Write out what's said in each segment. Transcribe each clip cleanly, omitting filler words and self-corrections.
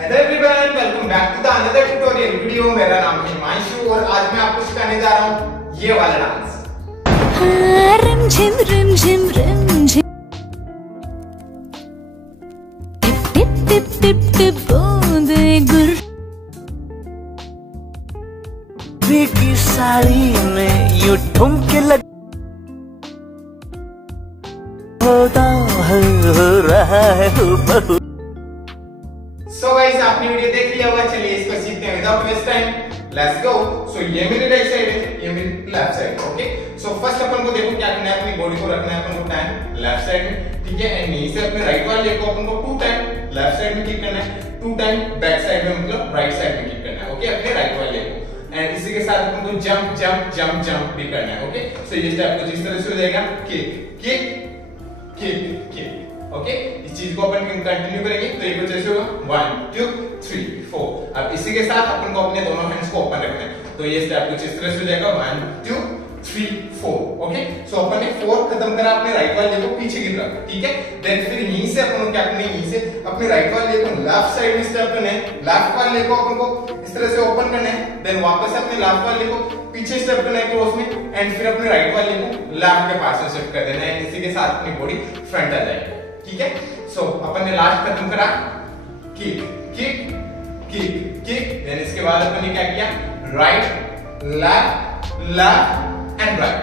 Hello everyone, welcome back to the another tutorial video. मेरा नाम है हिमांशु और आज मैं आपको सिखाने जा रहा हूँ ये वाला डांस। रिम झिम रिम झिम रिम झिम टिप टिप टिप टिप बूंदे गुर की साड़ी में यूं ठुमके लग होता हो रहा है बहु। सो गाइस, आपने वीडियो देख लिया होगा। चलिए इसको सीखते हैं without waste time. Let's go. So ये मेरी राइट साइड है, ये मेरी लेफ्ट साइड है। ओके, सो फर्स्ट अपन को देखो क्या करना है, अपनी बॉडी को रखना है अपन को टाइम लेफ्ट साइड में, ठीक है। एंड यहीं से अपने राइट वाले लेग को अपन को 2 टाइम लेफ्ट साइड में किक करना है, 2 टाइम बैक साइड में, मतलब राइट साइड में किक करना है। ओके, अपने राइट वाले लेग को। एंड इसी के साथ अपन को जंप जंप जंप जंप भी करना है। ओके, सो ये स्टेप कुछ इस तरह से हो जाएगा, kick kick kick kick. Okay, इस चीज को अपन कंटिन्यू करेंगे तो ये कुछ ऐसे होगा 1 2 3 4। अब इसी के साथ अपन को अपने दोनों हैंड्स को ओपन रखना है तो ये स्टेप कुछ इस तरह से हो जाएगा 1 2 3 4। ओके, सो अपन ने 4 खत्म करा अपने राइट वाले को पीछे की तरफ, ठीक है। देन फिर यहीं से अपन को क्या करना है, यहीं से अपने राइट वाले को लेफ्ट साइड में स्टेप करना है, लेफ्ट वाले को अपन को इस तरह से ओपन करना है। देन वापस अपने लेफ्ट वाले को पीछे स्टेप करना है क्रॉस में, एंड फिर अपने राइट वाले को लेफ्ट के पास में शिफ्ट कर देना है। इसी के साथ अपनी बॉडी फ्रंट आ जाएगी, ठीक है। सो अपन ने लास्ट खत्म करा, kick kick kick kick. Then इसके बाद अपन ने क्या किया, right left left and right,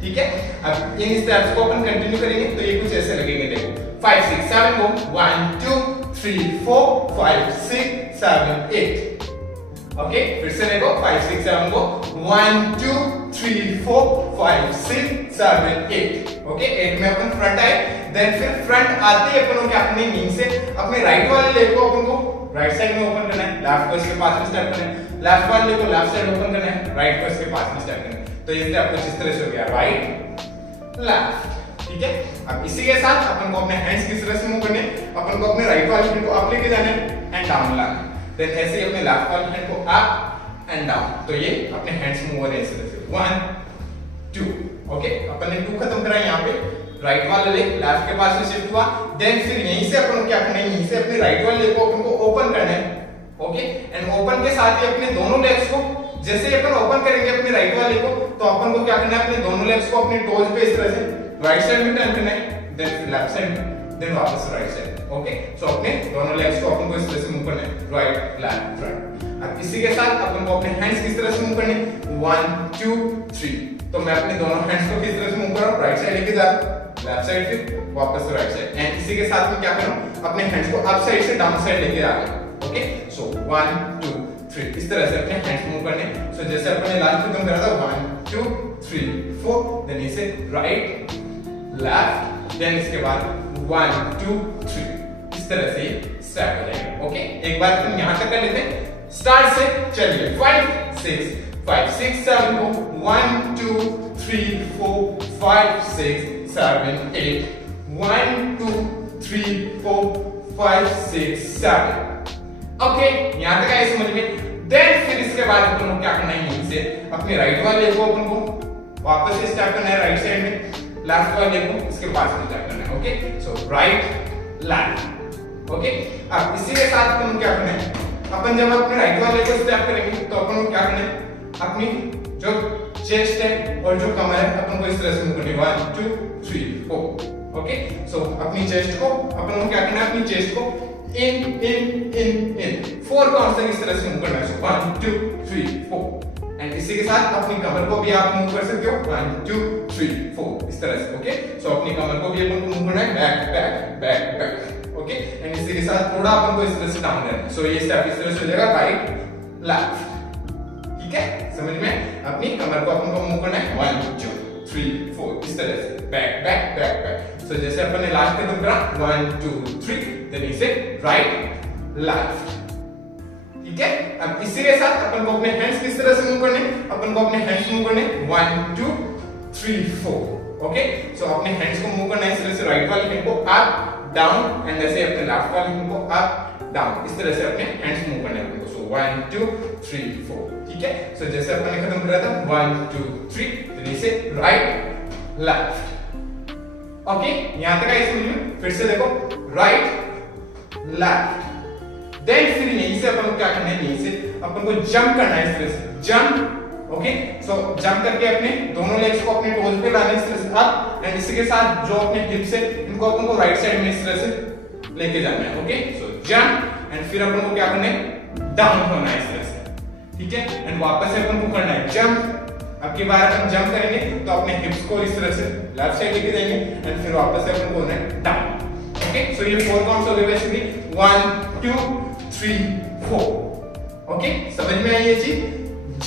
ठीक है। अब इन स्टेप्स को अपन कंटिन्यू करेंगे तो ये कुछ ऐसे लगेंगे। देखो 5 6 7 गो 1 2 3 4 5 6 7 8। ओके, फिर से देखो 5 6 7 गो 1 2 3 4 5 6 7 8। ओके, 8 में अपन फ्रंट आए। देन फिर फ्रंट आते ही अपन को क्या करना है, नीचे से अपने राइट वाले लेग को अपन को राइट साइड में ओपन करना है, लेफ्ट को इसके पास में स्टेप करना है, लेफ्ट वाले लेग को लेफ्ट साइड ओपन करना है, राइट को इसके पास में स्टेप करना है। तो ये स्टेप कुछ इस तरह से हो गया, राइट लेफ्ट, ठीक है। अब इसी के साथ अपन को अपने हैंड्स किस तरह से मूव करने, अपन को अपने राइट वाले हैंड को अप लेके जाना है एंड डाउन लाना है। देन ऐसे ही अपने लेफ्ट वाले हैंड को अप एंड डाउन। तो ये अपने हैंड्स मूव हो रहे हैं इस तरह से 1 2। ओके, अपन ने 2 खत्म करा। यहाँ पे राइट वाले लेग लेफ्ट के पास में शिफ्ट हुआ। देन फिर यहीं से अपन क्या करना है, यहीं से अपने राइट वाले लेग को अपन को ओपन करना है। ओके, एंड ओपन के साथ ही अपने दोनों लेग्स को जैसे अपन ओपन करेंगे अपने राइट वाले को तो अपन को क्या करना है, अपने दोनों लेग्स को अपने टोज पे इस तरह से राइट साइड में टर्न करना है, देन लेफ्ट साइड में, देन वापस राइट साइड। ओके, सो अपने दोनों लेग्स को अपन को इस तरह से मूव करना है, राइट लेफ्ट राइट। अब इसी के साथ अपन को अपने हैंड्स किस तरह से मूव करने, 1 2 3। तो मैं अपने दोनों हैंड्स को किस तरह से मूव कर रहा हूं, राइट साइड लेके जा रहा हूं, लेफ्ट साइड फिर वापस राइट साइड। एंड इसी के साथ में क्या कर रहा हूं, अपने हैंड्स को अप साइड से डाउन साइड लेके आ रहा हूं। ओके, सो 1 2 3 इस तरह से अपने हैंड्स मूव करने। सो जैसे अपने लास्ट खत्म करा था 1 2 3 4। देन इसे राइट लेफ्ट, देन इसके बाद 1 2 3 इस तरह से स्टेप हो जाएगा। ओके, एक बार हम यहां तक कर लेते हैं स्टार्ट से। चलिए 5 6 7 गो 1 2 3 4 5 6 7 8 1 2 3 4 5 6 7। ओके, यहां तक आए समझ में। देन फिर इसके बाद अपन को क्या करना है, यहीं से अपने राइट वाले को अपन को वापस से स्टेप करना है राइट साइड में, लेफ्ट वाले को इसके पास में स्टेप करना है। ओके, सो राइट लेफ्ट। ओके, अब इसी के साथ अपन को क्या करना है, अपन जब अपने राइट वाले को स्टेप करेंगे तो अपन को क्या करना है, अपनी जो चेस्ट है और जो कमर है अपन को इस तरह से मूव करनी है 1 2 3 4। ओके, सो अपनी चेस्ट को अपन को क्या करना है, अपनी चेस्ट को इन इन इन इन 4 काउंट तक इस तरह से मूव करना है। सो 1 2 3 4। एंड इसी के साथ अपनी कमर को भी आप मूव कर सकते हो 1 2 3 4 इस तरह से। ओके, सो अपनी कमर को भी अपन को मूव करना है back back back back. Okay, and इसी के साथ थोड़ा अपन को इस तरह से डाउन करना है। सो ये स्टेप इस तरह से हो जाएगा राइट लेफ्ट, ठीक है। समझ में, अपनी कमर को अपन को मूव करना है 1 2 3 4 इस तरह से बैक बैक बैक बैक। सो जैसे अपन ने लास्ट खत्म करा 1 2 3, देन इसे राइट लेफ्ट, ठीक है। अब इसी के साथ अपन को अपने हैंड्स किस तरह से मूव करने, अपन को अपने हैंड्स मूव करने 1 2 3 4। ओके, सो अपने हैंड्स को मूव करना है इस तरह से, राइट वाले हैंड को अप डाउन एंड जैसे अपने लेफ्ट वाले हैंड को अप डाउन इस तरह से अपने हैंड्स मूव करने हैं। सो 1 2 3 4, ठीक है। सो जैसे अपन ने खत्म करा था 1 2 3, तो इसे राइट लेफ्ट। ओके, यहां तक आई समझ में। फिर से देखो राइट लेफ्ट, देन फिर से अपन को क्या करना है, यहीं से अपन को जंप करना है, इस तरह से जंप। ओके, सो जंप करके अपने दोनों लेग्स को अपने टोज पे लाना है, इस तरह से अप, एंड इसी के साथ जो अपने हिप्स है इनको अपन को राइट साइड में इस तरह से लेके जाना है। ओके, सो जंप, एंड फिर अपन को क्या करना है, डाउन होना है इस तरह से, ठीक है, एंड वापस से अपन को करना है जंप। अब की बार अपन जंप करेंगे तो अपने हिप्स को इस तरह से लेफ्ट साइड लेके जाएंगे, एंड फिर वापस से अपन को होना है डाउन। ओके, सो ये 4 काउंट्स हो गए बेसिकली, 1 2 3 4। ओके, समझ में आई ये चीज,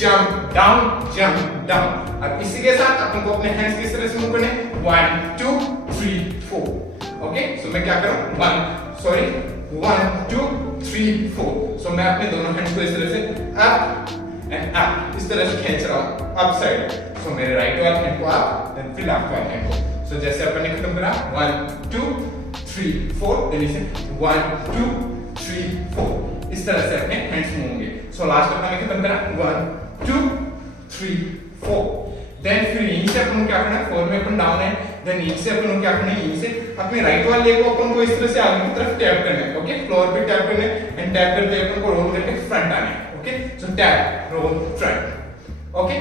जंप डाउन जंप डाउन। अब इसी के साथ अपन को अपने हैंड्स किस तरह से मूव करने हैं, 1 2 3 4। ओके, सो मैं क्या करूं, 1 2 3 4। सो मैं अपने दोनों हैंड्स को इस तरह से अप एंड अप इस तरह से खींच रहा हूं अप साइड। सो मेरे राइट वाले हैंड को अप, देन फिर लेफ्ट वाले हैंड को। सो जैसे अपन ने खत्म करा 1 2 3 4, देन इसे 1 2 3 4 इस तरह से अपने हैंड्स मूव होंगे। सो लास्ट अपन ने खत्म करा 1 2 3 4, देन फिर यहीं से अपन को क्या करना है, 4 में अपन डाउन है, देन यहीं से अपन को क्या करना है, यहीं से अपने राइट वाले लेग को अपन को इस तरह से आगे की तरफ टैप करना है। ओके, फ्लोर पे टैप करना है, एंड टैप करते हुए अपन को रोल करके फ्रंट आना है। ओके, सो टैप रोल फ्रंट। ओके,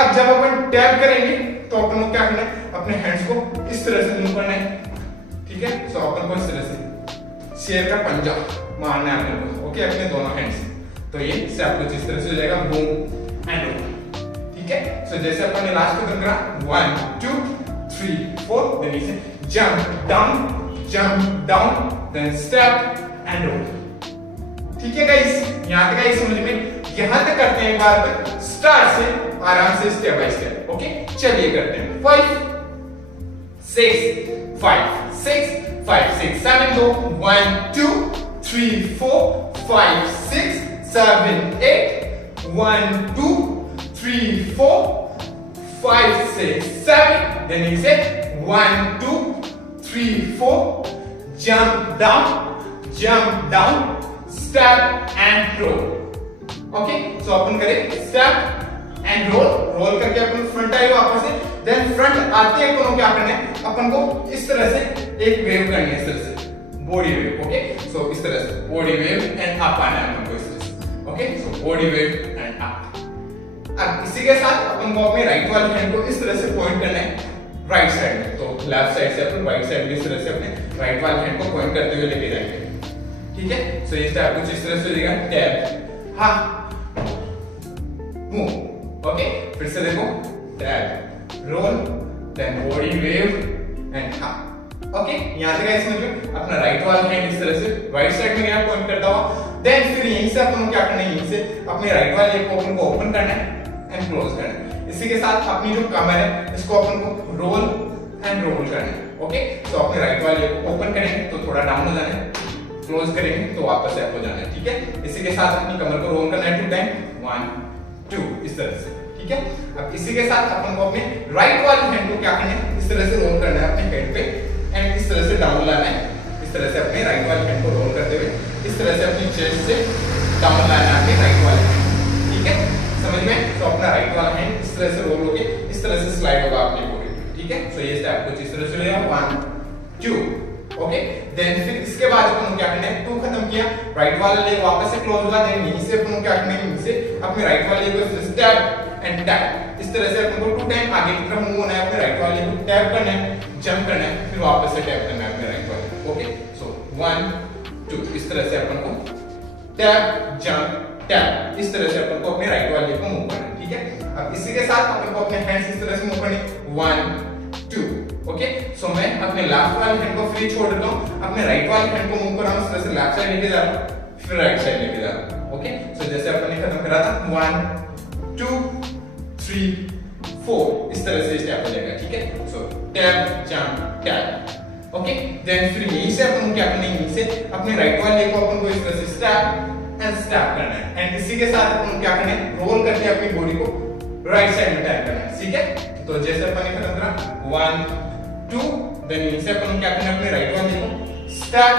अब जब अपन टैप करेंगे तो अपन को क्या करना है, अपने हैंड्स को इस तरह से मूव करना है, ठीक है। सो अपन को इस तरह से शेर का पंजा मारना है अपन को। ओके, अपने दोनों हैंड्स, तो ये से आपको इस तरह से हो जाएगा बूम एंड रोल, ठीक है। सो जैसे अपन ने लास्ट खत्म करा 1 2 3 4, देन इसे jump down then step and roll, ठीक है गाइस। यहां तक गाइस समझ में, यहां तक करते हैं एक बार पर स्टार्ट से आराम से स्टेप बाय स्टेप। ओके, चलिए करते हैं 5 6 5 6 5 6 7 2 1 2 3 4 5 6 7 8 1 2 3 4 5 6 7, then he said 1 2 3 4, jump down, step and roll. Okay, so अपन करें स्टेप एंड रोल करके अपन फ्रंट आए वापस से, देन फ्रंट आते हैं अपन को क्या करना है, अपन को इस तरह से एक वेव करनी है, इस तरह से बॉडी वेव। ओके, सो इस तरह से बॉडी वेव एंड अप आना है अपन को इस तरह से। Okay, so body wave and up. अब इसी के साथ अपन को अपने राइट वाले हैंड को इस तरह से पॉइंट करना है राइट साइड में, तो लेफ्ट साइड से अपन राइट साइड में इस तरह से अपने राइट वाले हैंड को पॉइंट करते हुए लेके जाएंगे, ठीक है। सो ये स्टेप कुछ इस तरह से हो जाएगा, टैप हाँ मूव। ओके, फिर से देखो tap roll then body wave and हाँ। ओके, यहां से गाइस समझ में, अपना राइट वाला हैंड इस तरह से राइट साइड में गया पॉइंट करता हुआ, देन फिर यहीं से अपन को क्या करना है, यहीं से अपने राइट वाले लेग को अपन को ओपन करना है एंड क्लोज करना है। इसी के साथ अपनी जो कमर है इसको अपन को रोल एंड रोल करना है। ओके, तो अपने राइट वाले लेग को ओपन करेंगे तो थोड़ा डाउन हो जाना है, क्लोज करेंगे तो वापस अप हो जाना है, ठीक है। इसी के साथ अपनी कमर को रोल करना है 2 टाइम 1 2 इस तरह से, ठीक है। अब इसी के साथ अपन को अपने राइट वाले हैंड को क्या करना है, इस तरह से रोल करना है अपने हेड पे एंड इस तरह से डाउन लाना है, इस तरह से अपने राइट वाले हैंड को रोल करते हुए इस तरह से अपनी चेस्ट से डाउन लाना है अपने राइट वाले हैंड, ठीक है, समझ में। तो अपना राइट वाला हैंड इस तरह से रोल होके इस तरह से स्लाइड होगा अपनी बॉडी, ठीक है। सो ये स्टेप कुछ इस तरह से हो जाएगा 1 2। ओके, देन फिर इसके बाद अपन क्या करना है, 2 खत्म किया, राइट वाला लेग वापस से क्लोज हुआ, देन यहीं से अपन क्या करना है, यहीं से अपने राइट वाले लेग को स्टेप एंड टैप इस तरह से अपन को 2 टाइम आगे की तरफ मूव होना है, अपने राइट वाले लेग को टैप करना है, जंप करना है, फिर वापस से टैप करना है अपने राइट वाले। ओके, सो 1 2 इस तरह से अपन को टैप जंप टैप इस तरह से अपन को अपने राइट वाले लेग को मूव करना है, ठीक है। अब इसी के साथ अपन को अपने हैंड्स इस तरह से मूव करने 1 2। ओके, सो मैं अपने लेफ्ट वाले हैंड को फ्री छोड़ देता हूं, अपने राइट वाले हैंड को मूव कर रहा हूं, इस तरह से लेफ्ट साइड लेके जा रहा हूं, फिर राइट साइड लेके जा रहा हूं। ओके, सो जैसे अपन ने खत्म करा था 1 2 3 4 इस तरह से स्टेप हो जाएगा, ठीक है। So tap jump tap. Okay, then फिर यहीं से अपन क्या करना है, यहीं से अपने राइट वाले लेग को अपन को इस तरह से स्टेप एंड स्टेप करना है, एंड इसी के साथ अपन क्या करना है, रोल करके अपनी बॉडी को राइट साइड में टैप करना है, ठीक है। तो जैसे अपन ने खत्म करा 1 2, देन यहीं से अपन क्या करना है, अपने राइट वाले को स्टेप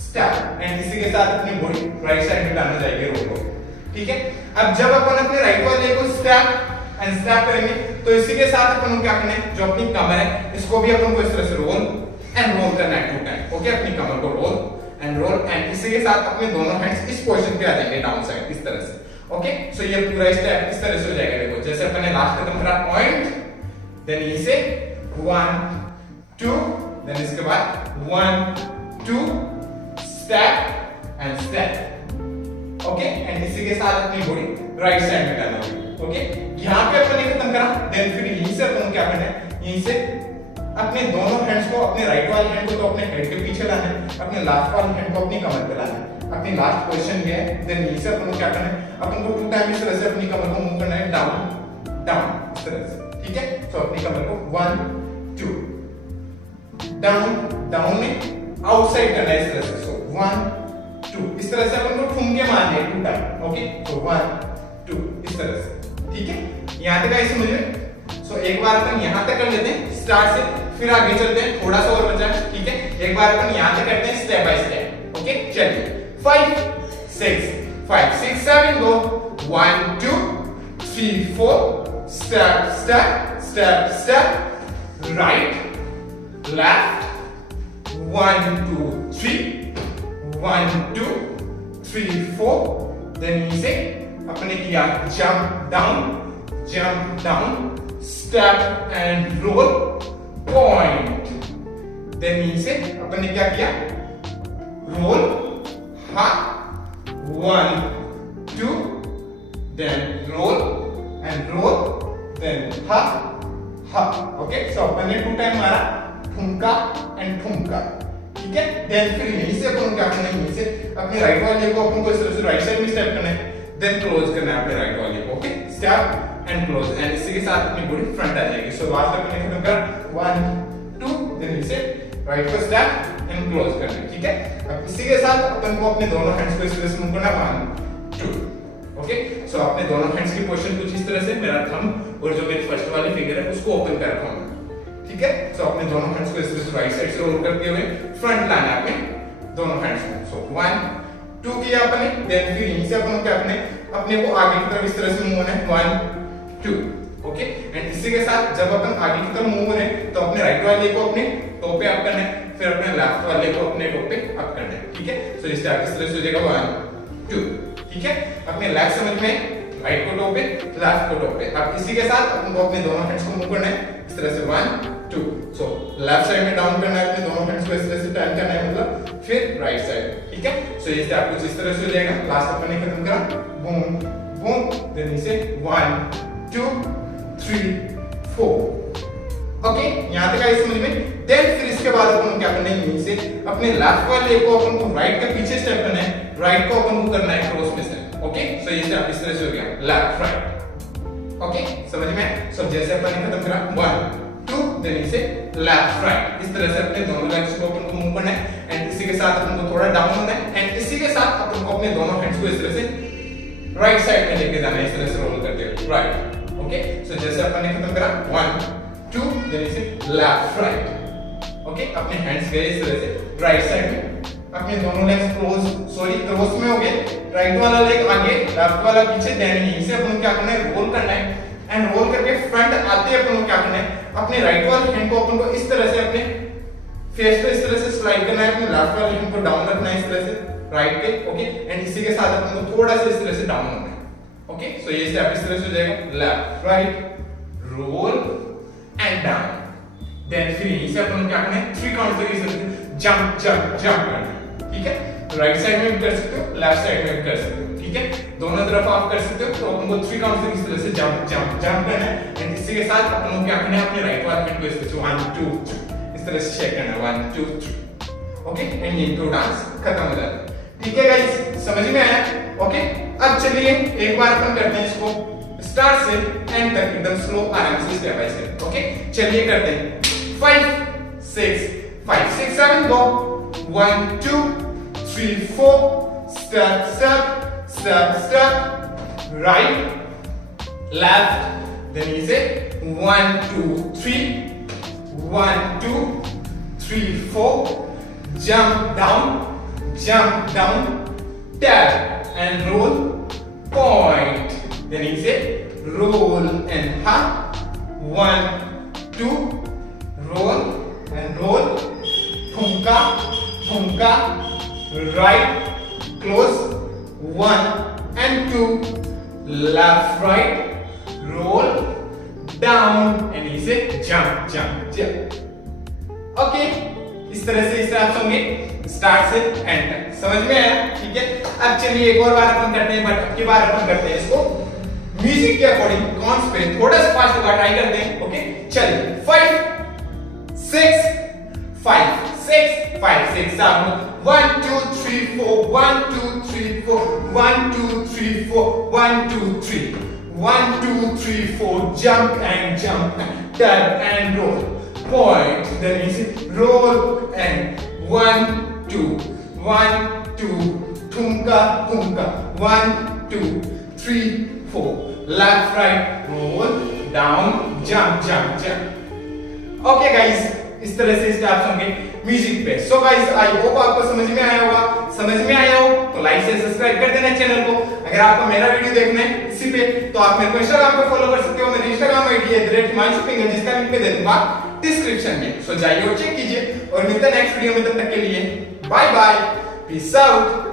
स्टेप एंड इसी के साथ अपनी बॉडी राइट साइड में डालना जाएगी रोल को, ठीक है। अब जब अपन अपने राइट वाले को स्टेप एंड स्टेप करेंगे तो इसी के साथ अपन को क्या करना है, जो अपनी कमर है इसको भी अपन को इस तरह से रोल एंड रोल करना है 2 टाइम। ओके, अपनी कमर को रोल एंड रोल, एंड इसी के साथ अपने दोनों हैंड्स इस पोजीशन पे आ जाएंगे डाउन साइड इस तरह से। ओके, सो ये पूरा स्टेप इस तरह से हो जाएगा। देखो जैसे अपन ने लास्ट खत्म करा पॉइंट, देन यहीं से 1 2, देन इसके बाद 1 2 step and step. Okay, and इसी के साथ अपनी बॉडी राइट साइड में टर्न होगी। ओके, यहाँ पे अपन ने खत्म करा, देन फिर यहीं से अपन क्या करना है, यहीं से अपने दोनों हैंड्स को, अपने राइट वाले हैंड को तो अपने हेड के पीछे लाना है, अपने लेफ्ट वाले हैंड को अपनी कमर पे लाना है। अपनी लास्ट पोजीशन ये है, देन यहीं से अपन को क्या करना है, अपन को 2 टाइम इस तरह से अपनी कमर को मूव करना है डाउन डाउन इस तरह से। ठीक है, तो अपनी कमर को 1 2 डाउन डाउन में आउटसाइड करना है इस तरह से। सो 1 2 इस तरह से अपन को ठुमके मारने हैं 2 टाइम। ओके, तो 1 2 इस तरह से। ठीक है, यहां तक आई समझ में? सो एक बार अपन यहां तक कर लेते हैं स्टार्ट से, फिर आगे चलते हैं, थोड़ा सा और बचा है। ठीक है, एक बार अपन यहां तक करते हैं स्टेप बाय स्टेप। ओके, चलिए 5 6 7 go 1 2 3 4 step step step step, right left 1 2 3 1 2 3 4, then इसे अपने किया jump down step and roll point, then इसे अपने क्या किया रोल हाथ 1 2, then roll and roll, then हाथ। ओके, सो अपन ने 2 टाइम मारा ठुमका एंड ठुमका। ठीक है, देन फिर यहीं से अपन क्या करना है, यहीं से अपने राइट वाले को अपन को इस तरह से राइट साइड में स्टेप करना है, देन क्लोज करना है अपने राइट वाले को। Okay, step and close, and इसी के साथ अपनी बॉडी फ्रंट आ जाएगी। सो लास्ट तक मैंने खत्म कर 1 2, देन इसे राइट को स्टेप एंड क्लोज करना है। ठीक है, अब इसी के साथ अपन को अपने दोनों हैंड्स को इस तरह से मूव करना है 1 2। ओके, सो अपने दोनों हैंड्स की पोजीशन कुछ इस तरह से, मेरा थंब और जो मेरी फर्स्ट वाली फिंगर है उसको ओपन कर रखा हूं। ठीक है, सो अपने दोनों हैंड्स को इस तरह से राइट साइड से रोल करते हुए फ्रंट लाना है अपने दोनों हैंड्स को। सो 1 2 किया अपने, देन फिर यहीं से अपन क्या अपने को आगे की तरफ इस तरह से मूव होना है 1 2। ओके, एंड इसी के साथ जब अपन आगे की तरफ मूव हो रहे हैं तो अपने राइट वाले को अपने टो पे अप करना है, फिर अपने लेफ्ट वाले को अपने टो पे अप करना है। ठीक है, सो इस तरह से हो जाएगा 1 2। ठीक है, अपने लेफ्ट समझ में, राइट को टो पे, लेफ्ट को टो पे। अब इसी के साथ अपन को अपने दोनों हैंड्स को मूव करना है इस तरह से 1 2। सो लेफ्ट साइड में डाउन करना है, अपने दोनों हैंड्स को इस तरह से टर्न करना है, मतलब फिर राइट साइड। ठीक है, सो ये स्टेप कुछ इस तरह से हो जाएगा। लास्ट अपन ने खत्म करा बूम बूम, देन इसे 1 2 3 4। ओके, यहां तक आई समझ में? देन फिर इसके बाद अपन क्या करना है, यहीं से अपने लेफ्ट वाले को अपन को राइट के पीछे स्टेप करना है, राइट को अपन को करना है क्रॉस में से। ओके, सो ये स्टेप इस तरह से हो गया लेफ्ट राइट। ओके, समझ में? सो जैसे अपन ने खत्म करा 1 2, देन इसे लेफ्ट राइट इस तरह से अपने दोनों लेग्स को अपन को मूव करना है, एंड इसी के साथ अपन को थोड़ा डाउन होना है, एंड इसी के साथ अपन को अपने दोनों हैंड्स को इस तरह से राइट साइड में लेके जाना है, इस तरह से रोल करते हुए राइट। ओके, सो जैसे अपन ने खत्म करा 1 2, देन इसे लेफ्ट राइट। ओके, अपने हैंड्स गए इस तरह से राइट साइड में, अपने दोनों लेग्स क्रॉस में हो गए, राइट वाला लेग आगे, लेफ्ट वाला पीछे, देन यहीं से अपन क्या करना है, रोल करना है, एंड रोल करके फ्रंट आते अपन को क्या करना है, अपने राइट वाले हैंड को अपन को इस तरह से अपने फेस पे इस तरह से स्लाइड करना है, अपने लेफ्ट वाले हैंड को डाउन रखना है इस तरह से राइट पे। ओके, एंड इसी के साथ अपन को थोड़ा सा इस तरह से डाउन होना है। ओके, सो ये स्टेप इस तरह से हो जाएगा left right roll and down, then फिर यहीं से अपन क्या करना है 3 काउंट तक इस तरह से जंप जंप जंप करना है। ठीक है, राइट साइड में भी कर सकते हो, लेफ्ट साइड में भी कर सकते हो। ठीक है, दोनों तरफ आप कर सकते हो। तो अपन को 3 काउंट तक इस तरह से जंप जंप जंप करना है, एंड इसी के साथ अपन को क्या करना है, अपने राइट वाले हैंड को इस तरह से 1 2 इस तरह से शेक करना है 1 2 3। ओके, एंड ये तो डांस खत्म हो जाता है। ठीक है गाइस, समझ में आया? ओके, अब चलिए एक बार अपन करते हैं इसको स्टार्ट से एंड तक एकदम स्लो आराम से स्टेप बाय स्टेप। ओके, चलिए करते हैं 5 6 7 go 1 2 3 4 step step step step right left, then you say 1 2 3 1 2 3 4, jump down, tap and roll, point, then you say roll and hop, 1 2 roll and roll, thumka right, close, 1 and 2, left, right, roll, down and he say jump, jump, jump. Okay, इस तरह से steps होंगे start से and तक। समझ में आया? ठीक है, अब चलिए एक और बार अपन करते हैं, बट अब की बार अपन करते हैं इसको म्यूजिक के अकॉर्डिंग, कॉन्स पे थोड़ा सा फास्ट होगा, ट्राई करते हैं। ओके, चलिए 5 6 5 6 5 6 7 1 2 3 4 1 2 3 4 1 2 3 4 1 2 3 1 2 3 4 jump and tap and roll, point, then is roll and 1 2 1 2 thumka thumka 1 2 3 4 left right roll down jump jump jump। Okay guys, इस तरह से स्टेप्स होंगे म्यूजिक पे। सो गाइस, आई होप आपको समझ में आया होगा। समझ में आया हो तो लाइक से सब्सक्राइब कर देना चैनल को। अगर आपको मेरा वीडियो देखना है इसी पे तो आप मेरे को इंस्टाग्राम पे फॉलो कर सकते हो। मेरी इंस्टाग्राम आईडी है @himanshufinger, जिसका लिंक मैं दे दूंगा डिस्क्रिप्शन में। सो जाइए और चेक कीजिए और मिलते हैं नेक्स्ट वीडियो में। तब तक के लिए बाय बाय, पीस आउट।